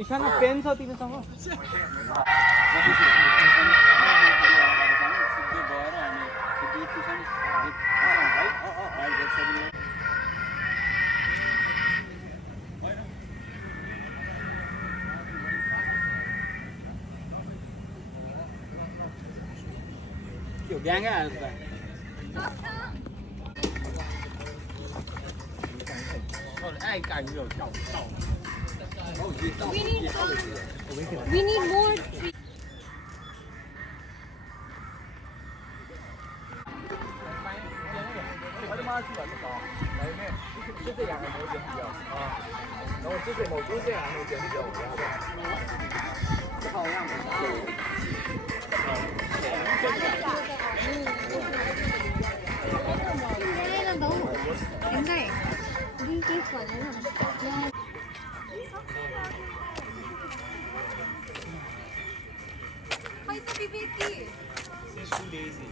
Ishan pen छ तिमीसँग Kiểu gang à? Ai cảnh rồi chậu. We need more. Đây là đâu? Em đây. Đi cái phần này là. She's too lazy.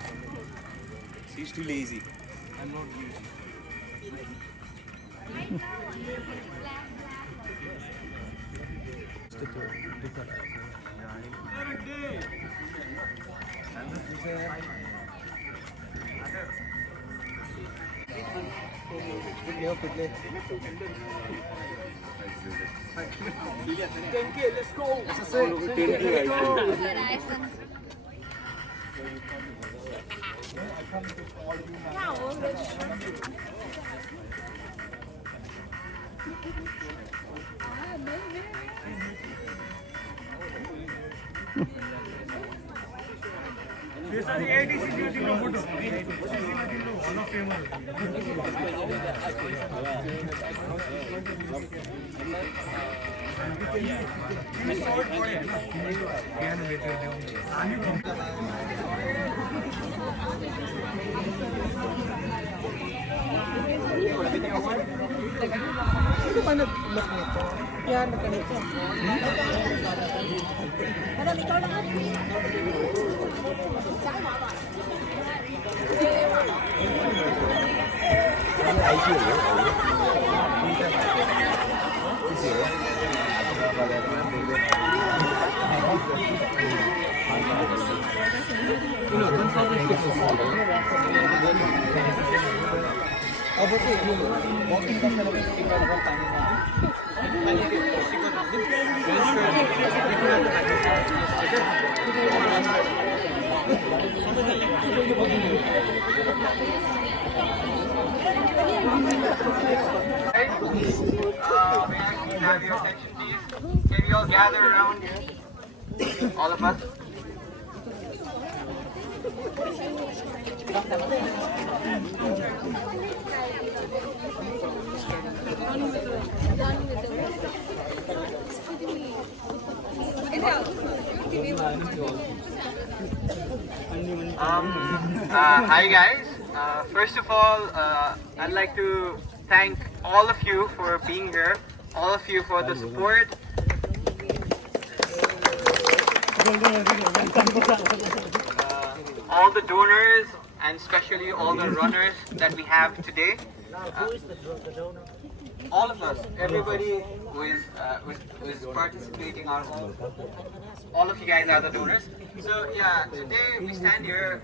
She's too lazy. I'm not lazy. Let's go. Ano ba nag-look nito? Yan, ganito. Madam, ikaw lang. Walking ka talaga ikaw na tama na. Have your attention, please. Can we all gather around here? All of us. Hi guys. First of all, I'd like to thank all of you for being here, all of you for the support. All the donors and especially all the runners that we have today. Who is the donor? All of us, everybody who is participating, all of you guys are the donors. So yeah, today we stand here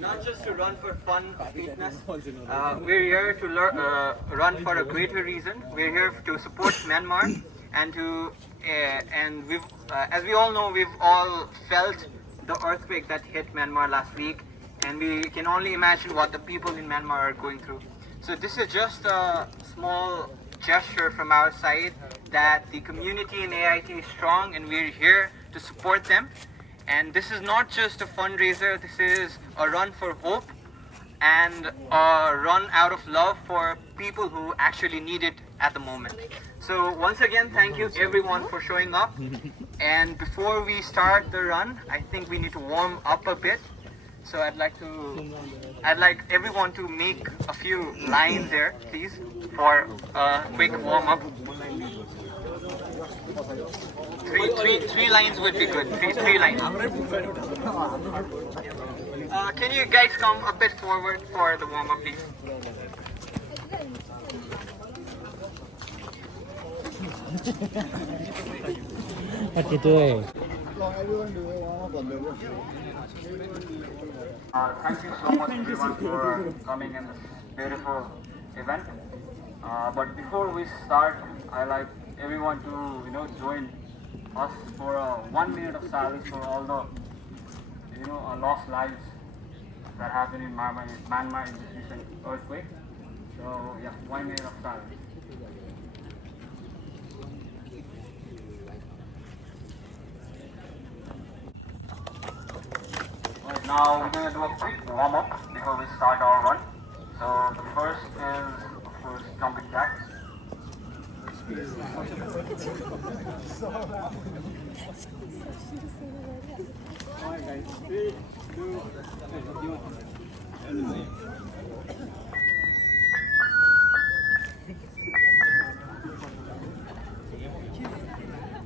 not just to run for fun, fitness. We're here to run for a greater reason. We're here to support Myanmar, and we've, as we all know, we've all felt the earthquake that hit Myanmar last week, and we can only imagine what the people in Myanmar are going through. So this is just a small gesture from our side that the community in AIT is strong and we're here to support them. And this is not just a fundraiser, this is a run for hope and a run out of love for people who actually need it at the moment. So once again, thank you everyone for showing up. And before we start the run, I think we need to warm up a bit. So I'd like everyone to make a few lines there, please, for a quick warm up. Three lines would be good. Three lines. Can you guys come a bit forward for the warm-up, please? Thank you so much everyone for coming in this beautiful event. But before we start, I like everyone to join us for 1 minute of silence for all the lost lives that happened in Myanmar in this recent earthquake. So yeah, 1 minute of silence. Alright, now we're going to do a quick warm-up before we start our run. So the first is, of course, jumping jacks. Alright guys, 3, 2, 1.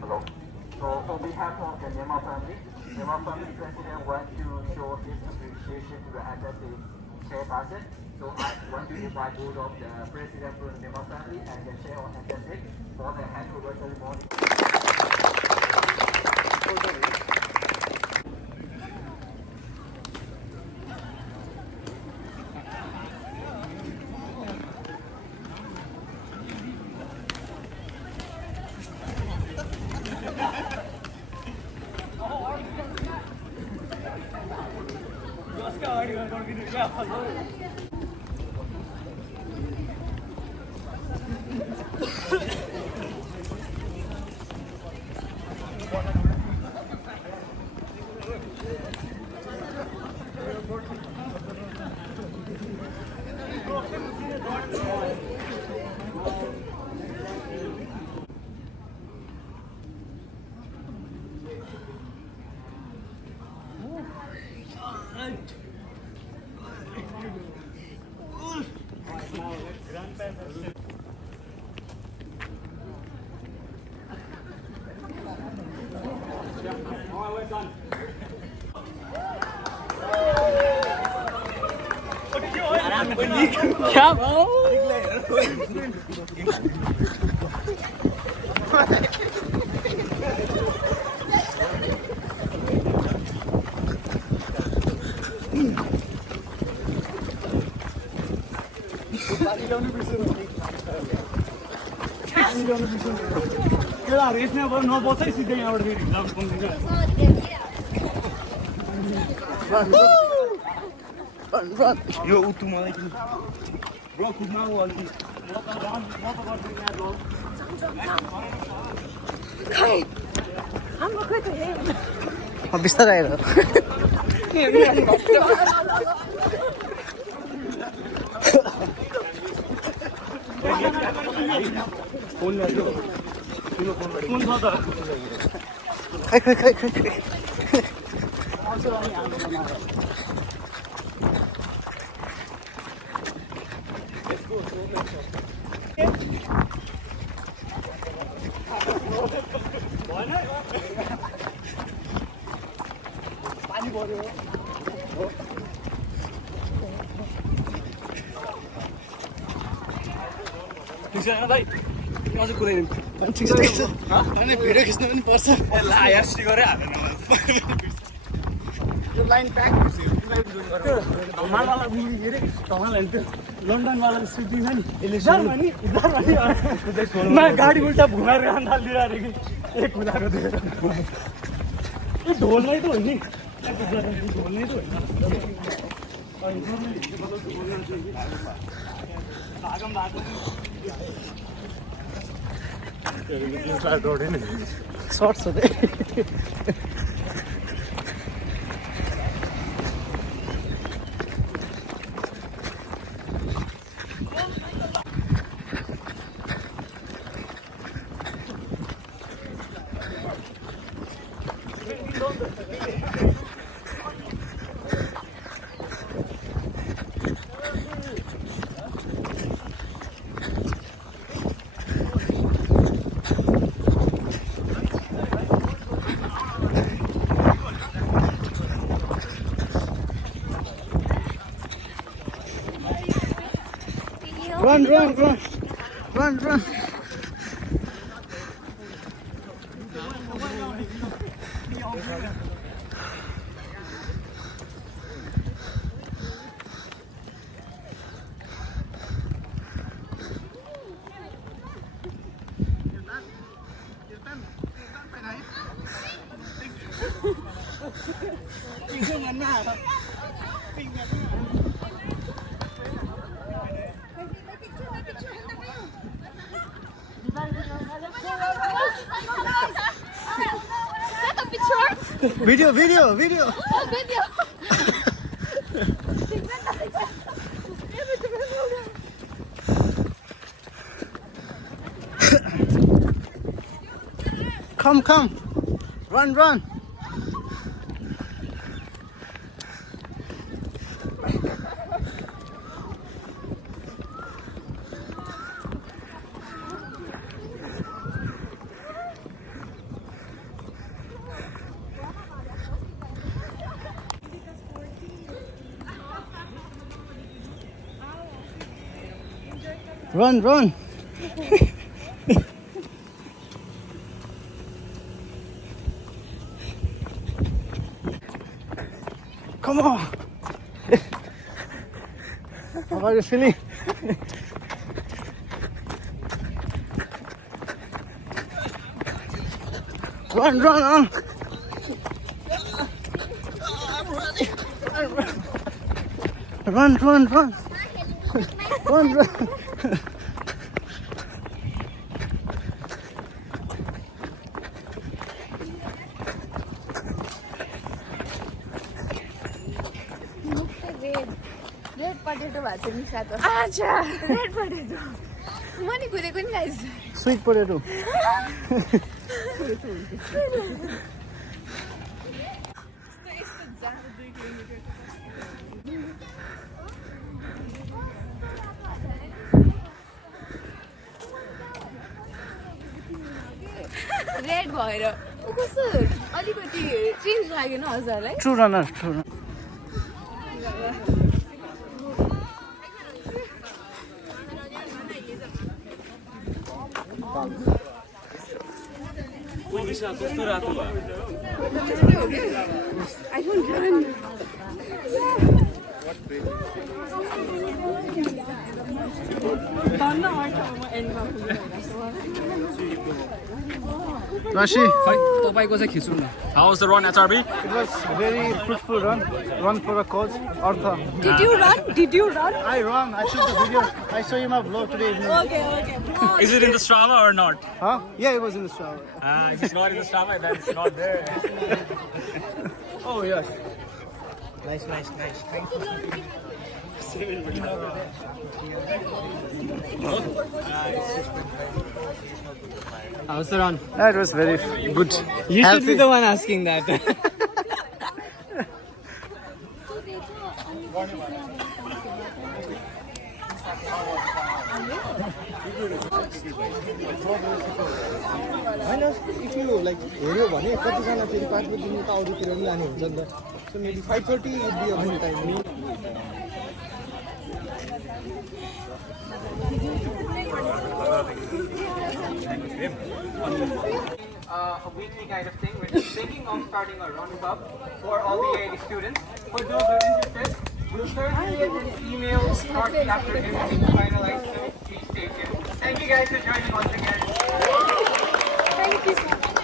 Hello. So on behalf of the Myanmar family president wants to show his appreciation to the SSA chairperson. So I want to invite both of the president from the Myanmar family and the chair of SSA for the handover ceremony. Run. Yo, utumai. Bro, kudna ho already. Kai. I'm not going to him. अब बिस्तारै आएर खै खै खै खै खै पानी पर्यो ठिक छैन भाइ अझै कुदाइदिनु ठिक छ ठिक छ अनि भिडियो खिच्न पनि पर्छ ला यार स्टिकरै हालेन यो लाइन प्याक ढमालवाला मुभी के अरे ढमाल त्यो लन्डनवाला सुटिङ छ नि जर्मनी जर्मनी गाडी उल्टा घुमाएर अन्दाल दिएर कि एक खुलाको दिएर यो ढोलमै त हो नि ढोलमै त होइन सर्ट छ त्यही Run, run, run. Run, run. Take a picture. Video, video, video. Oh, video. Come, come. Run, run. Run, run. Come on. How are you feeling? Run, run, run. Run, run, run. Run, run. Red potato भएको छ निशा त अच्छा red potato म नि कुदेको नि guys Sweet potato. Red भएर ऊ कस्तो अलिकति चेन्ज लाग्यो न हजुरलाई True runner, true runner. कस्तो रातो भयो I don't run Rashi, How was the run, HRB? it was very fruitful run. Run for a cause. Artha. Did you run? Did you run? I run. I shot the video. I saw you my vlog today evening. Okay. Is it in the Strava or not? Huh? Yeah, it was in the shower. If it's not in the Strava, then it's not there. Oh yes. Nice. Thank you. How's the run? That was very good. You should be the one asking that. If you like हेऱ्यो भने कतिजना फेरि 5 बजे दिनको अरूतिर पनि लाने हुन्छ नि त so maybe 5:30 would be a good time. A weekly kind of thing. We're just thinking of starting a run club for all the AID students. For those who are interested, we'll certainly get an email shortly after everything is finalized. So please stay tuned. Thank you guys for joining once again. Thank you so much.